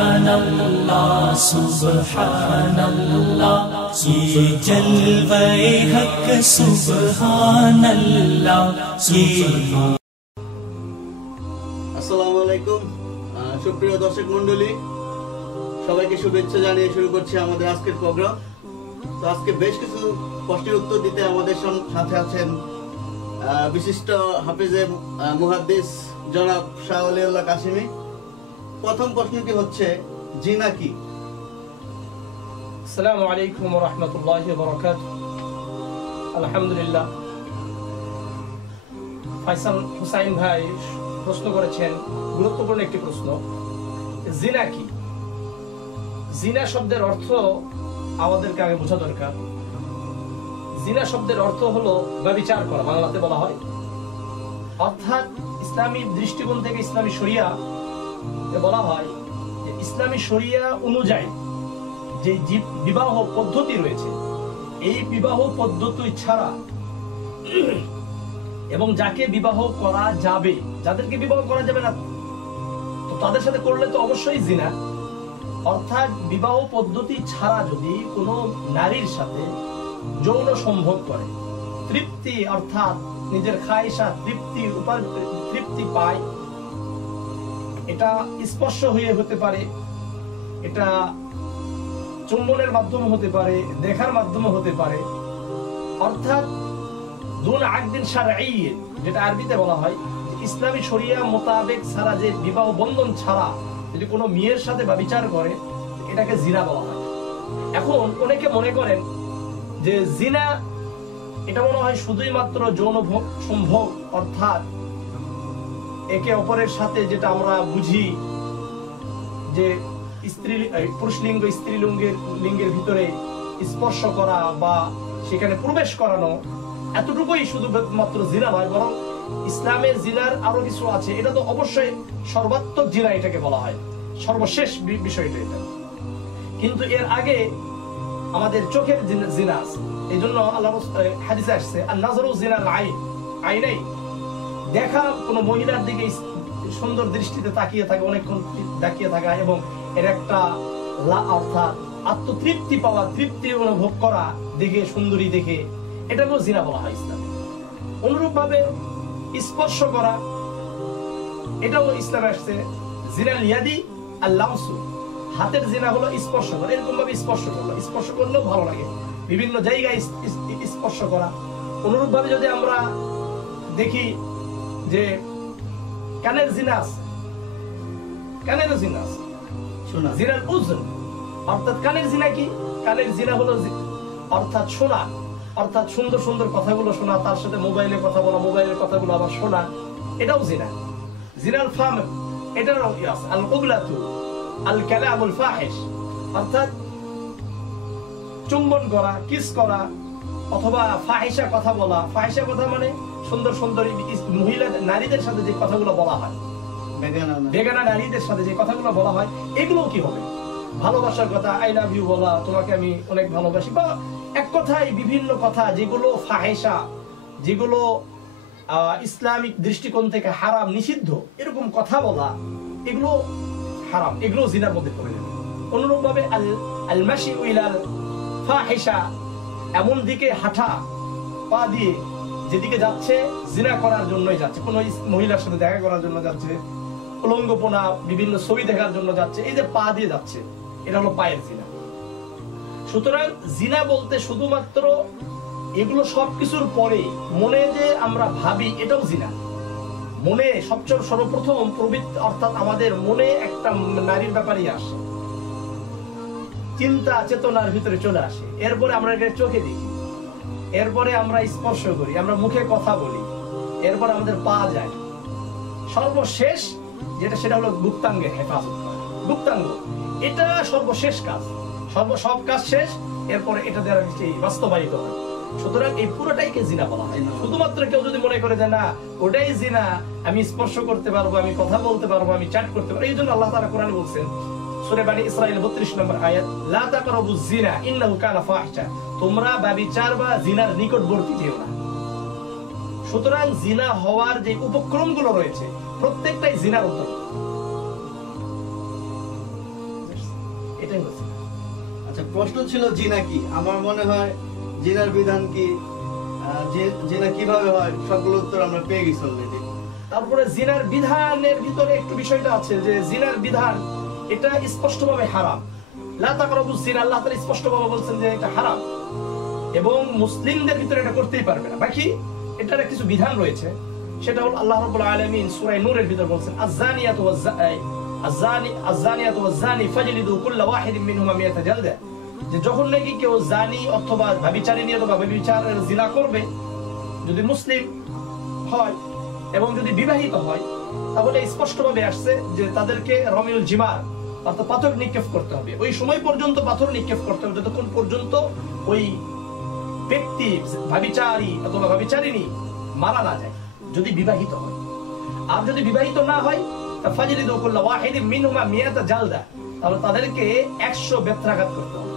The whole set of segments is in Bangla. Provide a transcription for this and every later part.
Subhanallah, Subhanallah, ये जलवे हक Subhanallah, ये আসসালামু আলাইকুম আহ, সুপ্রিয় দর্শক মন্ডলী সবাইকে শুভেচ্ছা জানিয়ে শুরু করছি আমাদের আজকের প্রোগ্রাম তো আজকে বেশ কিছু প্রশ্নের উত্তর দিতে আমাদের সম- সাথে আছেন আহ, বিশিষ্ট হাফিজে আহ, মুহাদ্দিস জনাব শাহ আলিউল্লাহ কাশিমি প্রথম প্রশ্নটি হচ্ছে জিনা কি? আসসালামু আলাইকুম রহমতুল্লাহ বরকাত আলহামদুলিল্লাহ। ফাইসাল হুসাইন ভাই প্রশ্ন করেছেন, গুরুত্বপূর্ণ একটি প্রশ্ন। জিনা কি? জিনা শব্দের অর্থ আমাদেরকে আগে বোঝা দরকার। জিনা শব্দের অর্থ হলো ব্যবিচার করা, বাংলাতে বলা হয়। অর্থাৎ ইসলামী দৃষ্টিকোণ থেকে ইসলামী শরিয়া বলা হয় যে ইসলামী শরিয়া অনুযায়ী যে বিবাহ পদ্ধতি রয়েছে, এই বিবাহ পদ্ধতি ছাড়া এবং যাকে বিবাহ করা যাবে, যাদেরকে বিবাহ করা যাবে না, তো তাদের সাথে করলে তো অবশ্যই জিনা। অর্থাৎ বিবাহ পদ্ধতি ছাড়া যদি কোনো নারীর সাথে যৌন সম্ভব করে, তৃপ্তি অর্থাৎ নিজের খায়সা তৃপ্তি উপার তৃপ্তি পায় এটা স্পর্শ হয়ে হতে পারে, এটা চুম্বনের মাধ্যমে হতে পারে, দেখার মাধ্যমে হতে পারে। অর্থাৎ দুন আকদিন শারঈ, যেটা আরবিতে বলা হয়, ইসলামী শরিয়া মোতাবেক ছাড়া যে বিবাহ বন্ধন ছাড়া যদি কোনো মেয়ের সাথে বা বিচার করে, এটাকে জিনা বলা হয়। এখন অনেকে মনে করেন যে জিনা, এটা মনে হয় শুধুই মাত্র যৌন ভোগ সম্ভোগ অর্থাৎ একে অপরের সাথে যেটা আমরা বুঝি যে স্ত্রী পুরুষলিঙ্গ স্ত্রীলিঙ্গের লিঙ্গের ভিতরে স্পর্শ করা বা সেখানে প্রবেশ করানো, এতটুকুই শুধু মাত্র জিনা নয়, বরং ইসলামের জিনার আরও কিছু আছে। এটা তো অবশ্যই সর্বাত্মক জিনা এটাকে বলা হয়। সর্বশেষ বিষয়টা এটা। কিন্তু এর আগে আমাদের চোখের জিনা আছে। এই জন্য আল্লাহ হাদিসে আসছে আর নাজরু জিনার আইন। আইনাই দেখা কোনো মহিলার দিকে সুন্দর দৃষ্টিতে তাকিয়ে থাকে, অনেকক্ষণ তাকিয়ে থাকা এবং এর একটা অর্থাৎ আত্মতৃপ্তি পাওয়া, তৃপ্তি অনুভব করা দেখে, সুন্দরী দেখে, এটাকেও জিনা বলা হয় ইসলাম। অনুরূপ ভাবে স্পর্শ করা, এটাও ইসলামে আসছে জিনা লিয়াদি আর লামসু। হাতের জিনা হলো স্পর্শ করা এরকম ভাবে স্পর্শ করল। স্পর্শ করলেও ভালো লাগে। বিভিন্ন জায়গায় স্পর্শ করা। অনুরূপ ভাবে যদি আমরা দেখি যে কানের জিনা আছে। কানেরও জিনা আছে। শোনা জিনার উজন অর্থাৎ কানের জিনা কি? কানের জিনা হলো অর্থাৎ শোনা অর্থাৎ সুন্দর সুন্দর কথাগুলো শোনা তার সাথে মোবাইলে কথা বলা মোবাইলের কথাগুলো আবার শোনা এটাও জিনা। জিনাল ফাম এটারও ইয়াস আল কুবলাতু আল কালামুল ফাহিশ। অর্থাৎ চুম্বন করা কিস করা অথবা ফাহিশা কথা বলা। ফাহিশা কথা মানে সুন্দর সুন্দর মহিলা নারীদের সাথে যে কথাগুলো বলা হয়। বেগানা নারীদের সাথে যে কথাগুলো বলা হয় এগুলো কি হবে? ভালোবাসার কথা আই লাভ ইউ বলা তোমাকে আমি অনেক ভালোবাসি বা এক কথায় বিভিন্ন কথা যেগুলো ফাহেসা যেগুলো ইসলামিক দৃষ্টিকোণ থেকে হারাম নিষিদ্ধ এরকম কথা বলা এগুলো হারাম এগুলো জিনার মধ্যে পড়ে যাবে। অনুরূপ ভাবে আল আল মাসি উইলাল ফাহেসা এমন দিকে হাঁটা পা দিয়ে যেদিকে যাচ্ছে, জিনা করার জন্যই যাচ্ছে। কোনো মহিলার সাথে দেখা করার জন্য যাচ্ছে, উলঙ্গপনা, বিভিন্ন ছবি দেখার জন্য যাচ্ছে, এই যে পা দিয়ে যাচ্ছে, এটা হলো পায়ের জিনা। সুতরাং জিনা বলতে শুধুমাত্র এগুলো সবকিছুর পরে মনে যে আমরা ভাবি, এটাও জিনা। মনে সবচেয়ে সর্বপ্রথম প্রবৃত্তি অর্থাৎ আমাদের মনে একটা নারীর ব্যাপারই আসে। চিন্তা, চেতনার ভিতরে চলে আসে। এরপরে আমরা এটা চোখে দেখি। এরপরে আমরা স্পর্শ করি, আমরা মুখে কথা বলি, এরপর আমাদের পা যায়। সর্বশেষ যেটা, সেটা হলো গুপ্তাঙ্গের হেফাজত। গুপ্তাঙ্গ, এটা সর্বশেষ কাজ। সর্ব, সব কাজ শেষ, এরপরে এটা দ্বারা বাস্তবায়িত হয়। সুতরাং এই পুরোটাইকে জিনা বলা হয়? শুধুমাত্র কেউ যদি মনে করে যে, না, ওটাই জিনা, আমি স্পর্শ করতে পারব, আমি কথা বলতে পারব, আমি চ্যাট করতে পারব, এই জন্য আল্লাহ তাআলা কোরআনে বলছেন সূরা বানি ইসরাইল 32 নম্বর আয়াত লা তাকরাবু জিনা ইন্নাহু কানা ফাহিশা। তোমরা ব্যভিচার বা জিনার নিকটবর্তী যেও না। সুতরাং জিনা হওয়ার যে উপক্রমগুলো রয়েছে প্রত্যেকটাই জিনার অন্তর্গত এটাই জিনা। আচ্ছা প্রশ্ন ছিল জিনা কি? আমার মনে হয় জিনার বিধান কি? জিনা কীভাবে হয় সকল উত্তর আমরা পেয়ে গেছি অলরেডি তারপরে জিনার বিধানের ভিতরে একটু বিষয়টা আছে যে জিনার বিধান এটা স্পষ্টভাবে হারাম। আল্লাহ স্পষ্টভাবে বলছেন যে এটা হারাম। এবং মুসলিমদের ভিতরে এটা করতেই পারবে না। বাকি এটার কিছু বিধান রয়েছে। সেটা হলো আল্লাহ রাব্বুল আলামিন সূরা নূরের ভিতরে বলছেন ফাজলিদু কুল্লা ওয়াহিদিন মিনহুমা মিয়াতা জালদা। যে যখন নাকি কেউ জানি অথবা অথবা ব্যভিচারের জিনা করবে, যদি মুসলিম হয় এবং যদি বিবাহিত হয়, তাহলে স্পষ্টভাবে আসছে যে তাদেরকে রমিউল জিমার অর্থাৎ পাথর নিক্ষেপ করতে হবে। ওই সময় পর্যন্ত পাথর নিক্ষেপ করতে হবে, যতক্ষণ পর্যন্ত ওই ব্যক্তি, ভাবিচারী অথবা ভাবিচারিণী মারা না যায়, যদি বিবাহিত হয়। আর যদি বিবাহিত না হয় জালদা। তাহলে তাদেরকে 100 বেত্রাঘাত করতে হবে।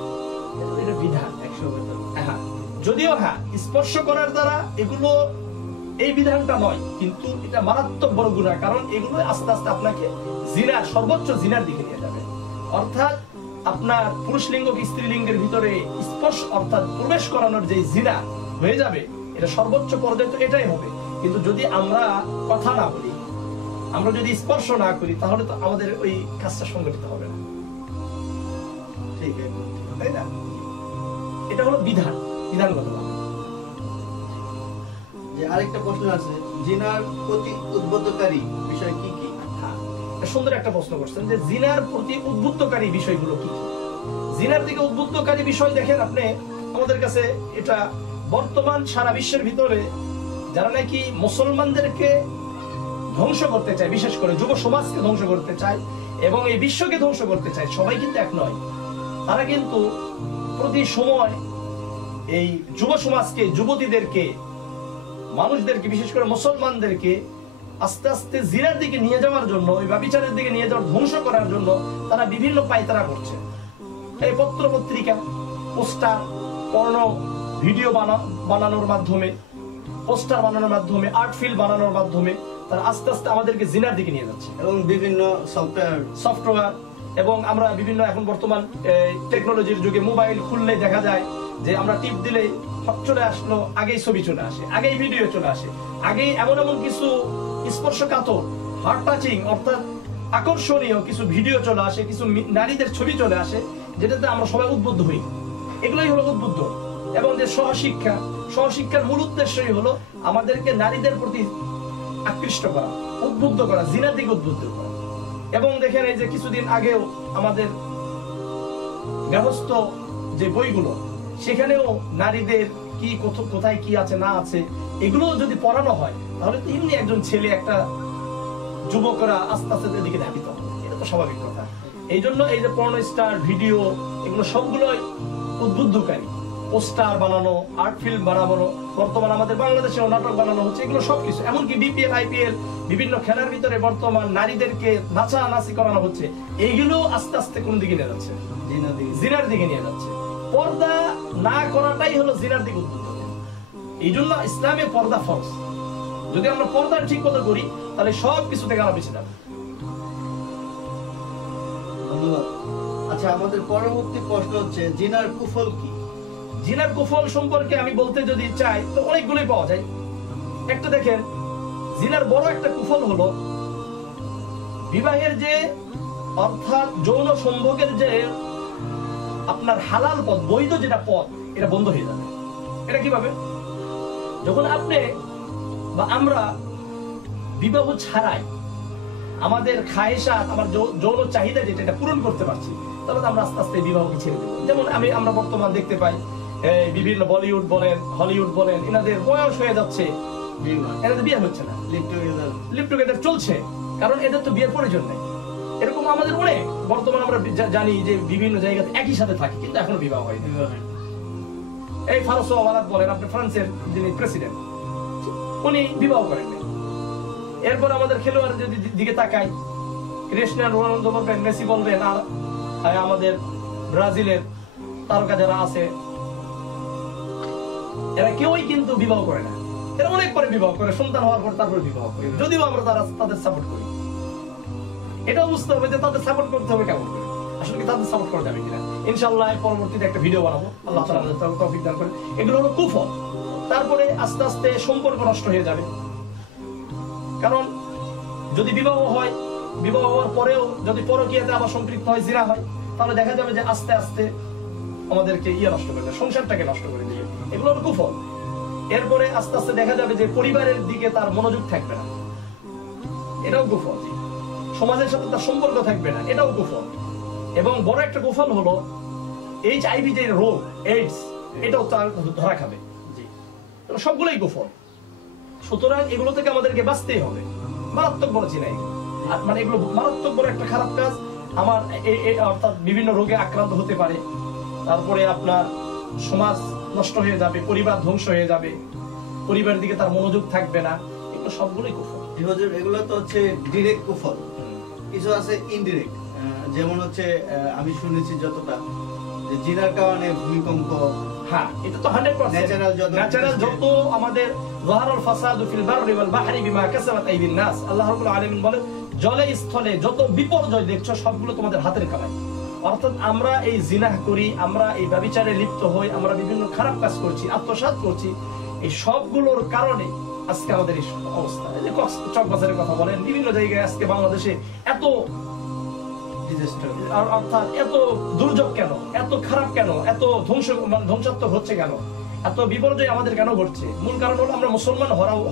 এটা- একশো হ্যাঁ যদিও হ্যাঁ স্পর্শ করার দ্বারা এগুলো, এই বিধানটা নয়, কিন্তু এটা মারাত্মক বড় গুণা কারণ এগুলো আস্তে আস্তে আপনাকে জিনার, সর্বোচ্চ জিনার দিকে অর্থাৎ আপনার পুরুষ লিঙ্গ কি স্ত্রী লিঙ্গের ভিতরে স্পর্শ অর্থাৎ প্রবেশ করানোর যে জিনা হয়ে যাবে, এটা সর্বোচ্চ পর্যায়ে তো এটাই হবে। কিন্তু যদি আমরা কথা না বলি, আমরা যদি স্পর্শ না করি, তাহলে তো আমাদের ওই কাজটা সংগঠিত হবে না। ঠিক আছে, তাই না? এটা হলো বিধান, বিধানগত যে আরেকটা প্রশ্ন আছে, জিনার প্রতি উদ্বুদ্ধকারী বিষয় কি সুন্দর একটা প্রশ্ন করছেন যে জিনার প্রতি উদ্বুদ্ধকারী বিষয়গুলো কি? জিনার দিকে উদ্বুদ্ধকারী বিষয় দেখেন আপনি, আমাদের কাছে এটা বর্তমান সারা বিশ্বের ভিতরে যারা নাকি মুসলমানদেরকে ধ্বংস করতে চায়, বিশেষ করে যুব সমাজকে ধ্বংস করতে চায় এবং এই বিশ্বকে ধ্বংস করতে চায়, সবাই কিন্তু এক নয় তারা কিন্তু প্রতি সময় এই যুব সমাজকে, যুবতীদেরকে, মানুষদেরকে, বিশেষ করে মুসলমানদেরকে আস্তে আস্তে জিরার দিকে নিয়ে যাওয়ার জন্য ওই ব্যবিচারের দিকে নিয়ে যাওয়ার ধ্বংস করার জন্য তারা বিভিন্ন পায়তারা করছে। এই পত্র পত্রিকা পোস্টার পর্ণ ভিডিও বানা- বানানোর মাধ্যমে পোস্টার বানানোর মাধ্যমে আর্ট ফিল্ম বানানোর মাধ্যমে তারা আস্তে আস্তে আমাদেরকে জিনার দিকে নিয়ে যাচ্ছে। এবং বিভিন্ন সফটওয়্যার। সফটওয়্যার এবং আমরা বিভিন্ন এখন বর্তমান টেকনোলজির যুগে মোবাইল খুললে দেখা যায় যে আমরা টিপ দিলেই হট চলে আসলো আগেই ছবি চলে আসে আগেই ভিডিও চলে আসে আগেই এমন এমন কিছু স্পর্শকাতর হার্ট টাচিং অর্থাৎ আকর্ষণীয় কিছু ভিডিও চলে আসে, কিছু নারীদের ছবি চলে আসে, যেটাতে আমরা সবাই উদ্বুদ্ধ হই। এগুলোই হলো উদ্বুদ্ধ। এবং যে সহশিক্ষা সহশিক্ষার মূল উদ্দেশ্যই হলো আমাদেরকে নারীদের প্রতি আকৃষ্ট করা, উদ্বুদ্ধ করা জিনার দিকে উদ্বুদ্ধ করা। এবং দেখেন এই যে কিছুদিন আগেও আমাদের ব্যবস্থ যে বইগুলো, সেখানেও নারীদের কি কোথায় কি আছে, না আছে এগুলো যদি পড়ানো হয় তাহলে তো এমনি একজন ছেলে একটা যুবকরা আস্তে আস্তে এদিকে ধাবিত এটা তো স্বাভাবিক কথা। এই জন্য এই যে পর্ন স্টার ভিডিও এগুলো সবগুলোই উদ্বুদ্ধকারী। পোস্টার বানানো আর্ট ফিল্ম বানানো বর্তমান আমাদের বাংলাদেশেও নাটক বানানো হচ্ছে এগুলো সবকিছু। এমনকি বিপিএল আইপিএল বিভিন্ন খেলার ভিতরে বর্তমান নারীদেরকে নাচা নাচি করানো হচ্ছে। এইগুলো আস্তে আস্তে কোন দিকে নিয়ে যাচ্ছে? জিনার দিকে নিয়ে যাচ্ছে। পর্দা না করাটাই হলো জিনার দিকে উদ্বুদ্ধ। এই জন্য ইসলামে পর্দা ফরজ। যদি আমরা পর্দা ঠিক মতো করি তাহলে সব কিছু থেকে আমরা বেঁচে যাব। ধন্যবাদ। আচ্ছা আমাদের পরবর্তী প্রশ্ন হচ্ছে জিনার কুফল কি? জিনার কুফল সম্পর্কে আমি বলতে যদি চাই তো অনেকগুলোই পাওয়া যায়। একটা দেখেন জিনার বড় একটা কুফল হলো বিবাহের যে অর্থাৎ যৌন সম্ভোগের যে আপনার হালাল পথ বৈধ যেটা পথ এটা বন্ধ হয়ে যাবে। এটা কীভাবে? যখন আপনি বা আমরা বিবাহ ছাড়াই আমাদের খায়েশাত আমার যৌন চাহিদা যেটা এটা পূরণ করতে পারছি তাহলে তো আমরা আস্তে আস্তে বিবাহকে ছেড়ে দেবো। যেমন আমি আমরা বর্তমান দেখতে পাই এই বিভিন্ন বলিউড বলেন হলিউড বলেন এনাদের বয়স হয়ে যাচ্ছে। এনাদের বিয়ে হচ্ছে না। লিভ টুগেদার চলছে কারণ এদের তো বিয়ের প্রয়োজন নেই। এরকম আমাদের অনেক। বর্তমান আমরা জানি যে বিভিন্ন জায়গাতে একই সাথে থাকে কিন্তু এখনও বিবাহ হয়নি এই ফারসো ওয়ালাদ বলেন, আপনি ফ্রান্সের যিনি প্রেসিডেন্ট উনি বিবাহ করেননি এরপর আমাদের খেলোয়াড় যদি দিকে তাকাই ক্রিস্টিয়ানো রোনালদো বলবেন, মেসি বলবেন, আর আমাদের ব্রাজিলের তারকা যারা আছে, এরা কেউই কিন্তু বিবাহ করে না। এরা অনেক পরে বিবাহ করে, সন্তান হওয়ার পর তারপরে বিবাহ করে। যদিও আমরা তারা তাদের সাপোর্ট করি। এটাও বুঝতে হবে যে তাদের সাপোর্ট করতে হবে কেমন করে। আসলে তাদের সাপোর্ট করা যাবে কিনা। পরবর্তীতে একটা ভিডিও বানাবো। আল্লাহ তৌফিক দান এগুলো হলো তারপরে আস্তে আস্তে সম্পর্ক নষ্ট হয়ে যাবে। কারণ যদি বিবাহ হয়, বিবাহ হওয়ার পরেও যদি পরকীয়াতে আবার সম্পৃক্ত হয়, জিনা হয়, তাহলে দেখা যাবে যে আস্তে আস্তে আমাদেরকে ইয়ে নষ্ট করে দেবে সংসারটাকে নষ্ট করে দিবে এগুলো হলো কুফল এরপরে আস্তে আস্তে দেখা যাবে যে পরিবারের দিকে তার মনোযোগ থাকবে না। এটাও কুফল সমাজের সাথে তার সম্পর্ক থাকবে না। এটাও কুফল এবং বড় একটা কুফল হলো এইচ আইভি যে রোগ এইডস এটাও তার ধরা খাবে। সবগুলোই কুফল সুতরাং এগুলো থেকে আমাদেরকে বাঁচতেই হবে। মারাত্মক বড় চিনা এগুলো আর মানে এগুলো মারাত্মক বড় একটা খারাপ কাজ। আমার অর্থাৎ বিভিন্ন রোগে আক্রান্ত হতে পারে। তারপরে আপনার সমাজ নষ্ট হয়ে যাবে পরিবার ধ্বংস হয়ে যাবে। পরিবারের দিকে তার মনোযোগ থাকবে না। এগুলো সবগুলোই কুফল এগুলো তো হচ্ছে ডিরেক্ট কুফল কিছু আছে ইনডিরেক্ট যেমন হচ্ছে আমি শুনেছি যতটা যে জিনার কারণে ভূমিকম্প হ্যাঁ এটা তো 100% যত ন্যাচারাল যত আমাদের যাহারুল ফাসাদু ফিল বাররি ওয়াল বাহরি বিমা কাসাবাত আইদিন নাস। আল্লাহ রাব্বুল আলামিন বলেন জলে স্থলে যত বিপর্যয় দেখছ সবগুলো তোমাদের হাতের কামাই। অর্থাৎ আমরা এই জিনাহ করি আমরা এই ব্যভিচারে লিপ্ত হই আমরা বিভিন্ন খারাপ কাজ করছি আত্মসাৎ করছি। এই সবগুলোর কারণে আজকে আমাদের এই অবস্থা। এই যে কক্স- চকবাজারের কথা বলেন বিভিন্ন জায়গায় আজকে বাংলাদেশে এত মানে হলো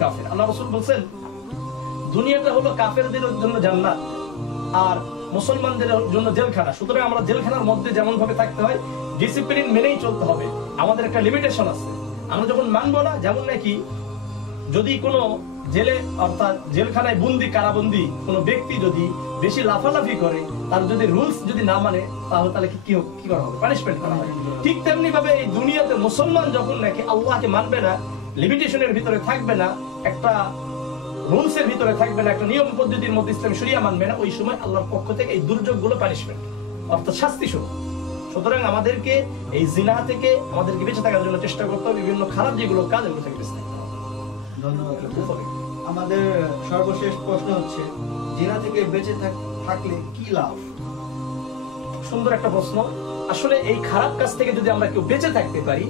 কাফির। দুনিয়াটা হলো কাফেরদের জন্য জান্নাত, আর মুসলমানদের জন্য জেলখানা। সুতরাং আমরা জেলখানার মধ্যে যেমন ভাবে থাকতে হয় ডিসিপ্লিন মেনেই চলতে হবে। আমাদের একটা লিমিটেশন আছে। আমরা যখন মানবো না, যেমন নাকি যদি কোনো জেলে, অর্থাৎ জেলখানায় বন্দি, কারাবন্দি কোনো ব্যক্তি যদি বেশি লাফালাফি করে, তার যদি রুলস যদি না মানে তাহলে তাহলে কি- কি করা হবে? পানিশমেন্ট করা হবে। ঠিক তেমনি ভাবে এই দুনিয়াতে মুসলমান যখন নাকি আল্লাহকে মানবে না লিমিটেশনের ভিতরে থাকবে না, একটা রুলস এর ভিতরে থাকবে না, একটা নিয়ম পদ্ধতির মধ্যে ইসলাম শরিয়া মানবে না, ওই সময় আল্লাহর পক্ষ থেকে এই দুর্যোগগুলো পানিশমেন্ট অর্থাৎ শাস্তি স্বরূপ। সুতরাং আমাদেরকে এই জিনা থেকে আমাদেরকে বেঁচে থাকার জন্য চেষ্টা করতে হবে, বিভিন্ন খারাপ যেগুলো কাজ এগুলো থেকে বেঁচে থাকতে হবে। ধন্যবাদ আমাদের সর্বশেষ প্রশ্ন হচ্ছে জিনা থেকে বেঁচে থাকলে কি লাভ? সুন্দর একটা প্রশ্ন। আসলে এই খারাপ কাজ থেকে যদি আমরা কেউ বেঁচে থাকতে পারি,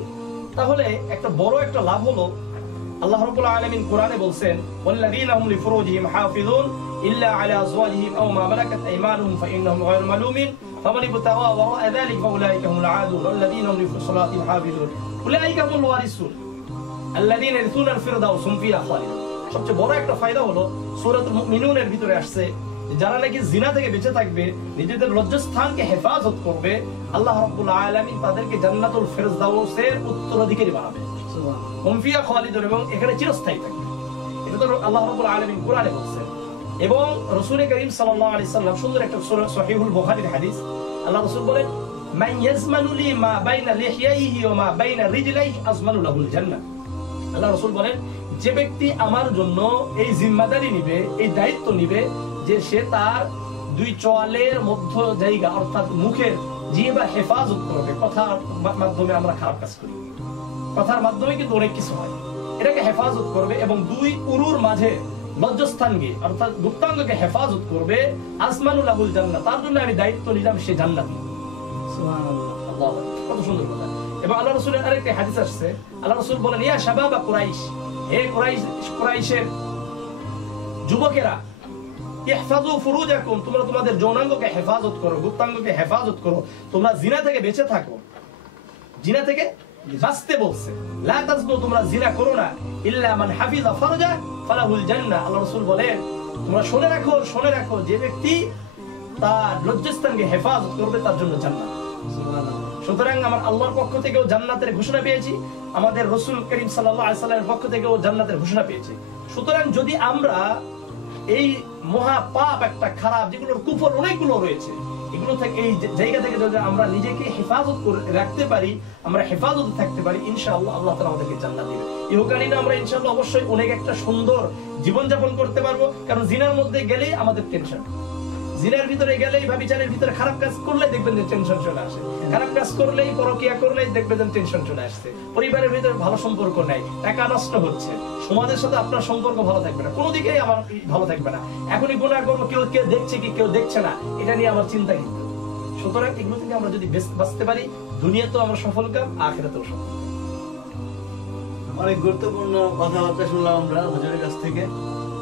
তাহলে একটা বড় একটা লাভ হলো। আল্লাহ রাব্বুল আলামিন কোরআনে বলছেন, ওয়াল্লাযীনা হুম লিফুরুজিহিম হাফিজুন ইল্লা আলা আজওয়াজিহিম আও মা মালাকাত আইমানুহুম ফাইন্নাহুম গায়রু মালুমিন। ফামান ইবতাগা ওয়ারা'a যালিকা ফাউলাইকা হুমুল আদুন ওয়াল্লাযীনা হুম লিসালাতিহিম হাফিজুন। উলাইকা হুমুল ওয়ারিসুন। আল্লাযীনা ইয়ারসুনা আল-ফিরদাউস হুম ফিহা খালিদুন সবচেয়ে বড় একটা ফায়দা হলো সূরাতুল মুমিনুনের ভিতরে আসছে যারা নাকি জিনা থেকে বেঁচে থাকবে নিজেদের লজ্জাস্থানকে হেফাজত করবে আল্লাহ রাব্বুল আলামিন তাদেরকে জান্নাতুল ফিরদাউসের উত্তরাধিকারী বানাবে। হুম ফিহা খালিদুন এবং এখানে চিরস্থায়ী থাকবে। এটা তো আল্লাহ রাব্বুল আলামিন কোরআনে বলছেন এবং রাসূল করিম সাল্লাল্লাহু আলাইহি সাল্লাম সুন্দর একটা সহিহুল বুখারীর হাদিস। আল্লাহ রাসূল বলেন মান ইয়াজমানু লি মা বাইনা লিহইয়াইহি ওয়া মা বাইনা রিজলাইহি আজমানু লাহুল জান্নাহ। আল্লাহ রসুল বলেন, যে ব্যক্তি আমার জন্য এই জিম্মাদারি নিবে, এই দায়িত্ব নিবে, যে সে তার দুই চোয়ালের মধ্য জায়গা, অর্থাৎ মুখের জিহ্বা হেফাজত করবে, কথার মাধ্যমে আমরা খারাপ কাজ করি। কথার মাধ্যমে কিন্তু অনেক কিছু হয়। এটাকে হেফাজত করবে এবং দুই উরুর মাঝে লজ্জস্থান গিয়ে, অর্থাৎ গুপ্তাঙ্গকে হেফাজত করবে আসমানুল আবুল জান্নাত, তার জন্য আমি দায়িত্ব নিলাম, সে জান্নাত কত সুন্দর কথা। এবং আল্লাহ রসুলের আরেকটি হাদিস আসছে। আল্লাহ রসুল বলেন, ইয়া শাবাবা কুরাইশ, হে কুরাইশ, কুরাইশের যুবকেরা তোমরা তোমাদের যৌনাঙ্গকে হেফাজত করো, গুপ্তাঙ্গকে হেফাজত করো, তোমরা জিনা থেকে বেঁচে থাকো। জিনা থেকে বাঁচতে বলছে। তোমরা জিনা করো না। ইল্লা মান হাফিজা ফালাহুল আল্লাহ রাসূল বলেন, তোমরা শুনে রাখো শুনে রাখো, যে ব্যক্তি তার লজ্জাস্থানকে হেফাজত করবে, তার জন্য জান্নাত। সুতরাং আমার আল্লাহর পক্ষ থেকেও জান্নাতের ঘোষণা পেয়েছি, আমাদের রসুল করিম আলাইহি সাল্লামের পক্ষ থেকেও জান্নাতের ঘোষণা পেয়েছি। সুতরাং যদি আমরা এই মহা পাপ একটা খারাপ, যেগুলোর কুফর অনেকগুলো রয়েছে, এগুলো থেকে, এই জায়গা থেকে যদি আমরা নিজেকে হেফাজত করে রাখতে পারি, আমরা হেফাজত থাকতে পারি, ইনশাআল্লাহ আল্লাহ তাআলা আমাদেরকে জান্নাত দিবে ইহকালীন আমরা ইনশাআল্লাহ অবশ্যই অনেক একটা সুন্দর জীবন যাপন করতে পারব, কারণ জিনার মধ্যে গেলেই আমাদের টেনশন জিনের ভিতরে গেলেই বা বিচারের ভিতরে খারাপ কাজ করলেই দেখবেন যে টেনশন চলে আসে। খারাপ কাজ করলেই, পরকিয়া করলেই দেখবেন যে টেনশন চলে আসছে। পরিবারের ভিতরে ভালো সম্পর্ক নাই, টাকা নষ্ট হচ্ছে। সমাজের সাথে আপনার সম্পর্ক ভালো থাকবে না। কোনো দিকেই আমার ভালো থাকবে না। এখনই গুণা করব, কেউ কেউ দেখছে কি, কেউ দেখছে না, এটা নিয়ে আমার চিন্তা কিন্তু সুতরাং এগুলো থেকে আমরা যদি বেঁচ- বাঁচতে পারি, দুনিয়াতেও আমরা সফল কাম, আখেরাতেও সফল অনেক গুরুত্বপূর্ণ কথাবার্তা শুনলাম আমরা হুজুরের কাছ থেকে।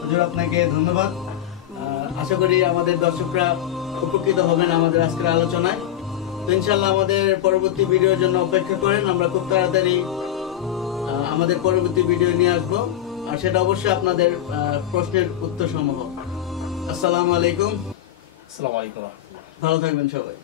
হুজুর আপনাকে ধন্যবাদ। আশা করি আমাদের দর্শকরা উপকৃত হবেন আমাদের আজকের আলোচনায়। তো ইনশাল্লাহ আমাদের পরবর্তী ভিডিওর জন্য অপেক্ষা করেন। আমরা খুব তাড়াতাড়ি আমাদের পরবর্তী ভিডিও নিয়ে আসব। আর সেটা অবশ্যই আপনাদের প্রশ্নের উত্তর সমূহ আসসালামু আলাইকুম। আসসালামু আলাইকুম ভালো থাকবেন সবাই।